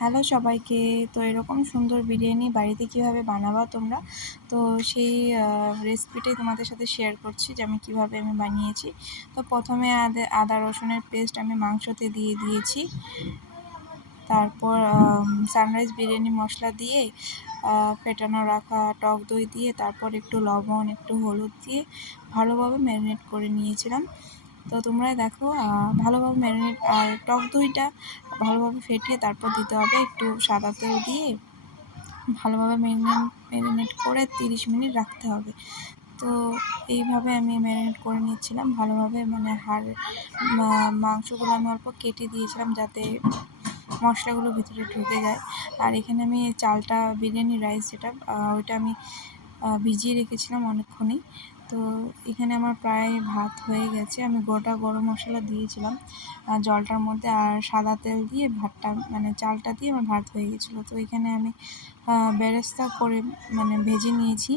Hello সবাইকে। তো এরকম সুন্দর বিরিয়ানি বাড়িতে কিভাবে বানাবা তোমরা, তো সেই রেসিপিটাই তোমাদের সাথে শেয়ার করছি যে আমি কিভাবে বানিয়েছি। তো প্রথমে আদা রসুনের পেস্ট আমি মাংসতে দিয়ে দিয়েছি। তারপর সানরাইজ বিরিয়ানি মশলা দিয়ে ফেটানো রাখা টক দই দিয়ে তারপর একটু লবণ একটু হলুদ দিয়ে ভালোভাবে ম্যারিনেট করে নিয়েছিলাম। তো তোমরা দেখো ভালোভাবে ম্যারিনেট, আর টক দইটা ভালোভাবে ফেটিয়ে তারপর দিতে হবে, একটু সাদা তেল দিয়ে ভালোভাবে ম্যারিনেট করে 30 মিনিট রাখতে হবে। তো এইভাবে আমি ম্যারিনেট করে নিচ্ছিলাম ভালোভাবে, মাংসগুলো আমি অল্প কেটে দিয়েছিলাম যাতে মশলাগুলো ভিতরে ঢুকে যায়। আর এখানে আমি চালটা বিরিয়ানি রাইস যেটা ওইটা আমি ভিজিয়ে রেখেছিলাম অনেকক্ষণই। তো এখানে আমার প্রায় ভাত হয়ে গেছে। আমি গোটা গরম মশলা দিয়েছিলাম জলটার মধ্যে, আর সাদা তেল দিয়ে ভাতটা চালটা দিয়ে আমার ভাত হয়ে গেছিলো। তো এখানে আমি বেরেস্তা করে ভেজে নিয়েছি।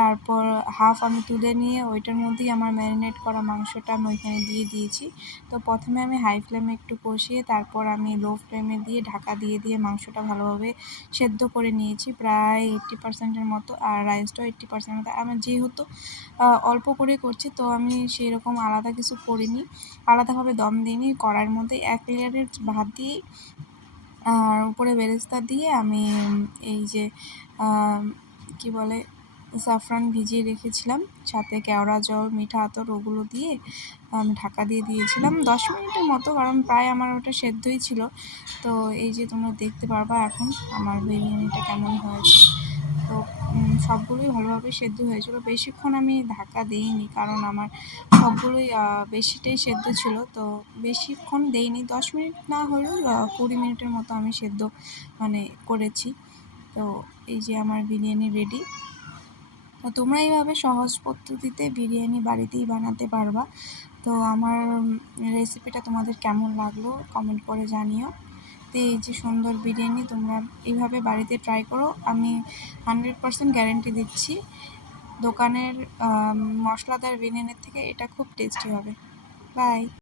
তারপর হাফ আমি তুলে নিয়ে ওইটার মধ্যেই আমার ম্যারিনেট করা মাংসটা আমি ওইখানে দিয়ে দিয়েছি। তো প্রথমে আমি হাই ফ্লেমে একটু কষিয়ে তারপর আমি লো ফ্লেমে দিয়ে ঢাকা দিয়ে মাংসটা ভালোভাবে সেদ্ধ করে নিয়েছি প্রায় 80% মতো, আর রাইসটাও 80% মতো। আমার যেহেতু অল্প করে করছি তো আমি সেই রকম আলাদা কিছু করিনি, আলাদাভাবে দম দিইনি। কড়াইয়ের মধ্যে 1 লেয়ারের ভাত দিয়ে আর উপরে বেরেস্তা দিয়ে আমি এই যে কি বলে জাফরান ভিজিয়ে রেখেছিলাম, সাথে কেওড়া জল মিঠা আতর ওগুলো দিয়ে আমি ঢাকা দিয়ে দিয়েছিলাম 10 মিনিটের মতো, কারণ প্রায় আমার ওটা সেদ্ধই ছিল। তো এই যে তোমরা দেখতে পারবা এখন আমার বিরিয়ানিটা কেমন হয়েছে। তো সবগুলোই ভালোভাবে সেদ্ধ হয়েছিল। বেশিক্ষণ আমি ঢাকা দিইনি কারণ আমার সবগুলোই বেশিটাই সেদ্ধ ছিল। তো বেশিক্ষণ দেইনি, 10 মিনিট না হলেও 20 মিনিটের মতো আমি সেদ্ধ করেছি। তো এই যে আমার বিরিয়ানি রেডি। তো তোমরা এইভাবে সহজ পদ্ধতিতে বিরিয়ানি বাড়িতেই বানাতে পারবা। তো আমার রেসিপিটা তোমাদের কেমন লাগলো কমেন্ট করে জানিও। তো এই যে সুন্দর বিরিয়ানি তোমরা এইভাবে বাড়িতে ট্রাই করো, আমি 100% গ্যারেন্টি দিচ্ছি দোকানের মশলাদার বিরিয়ানির থেকে এটা খুব টেস্টি হবে। বাই।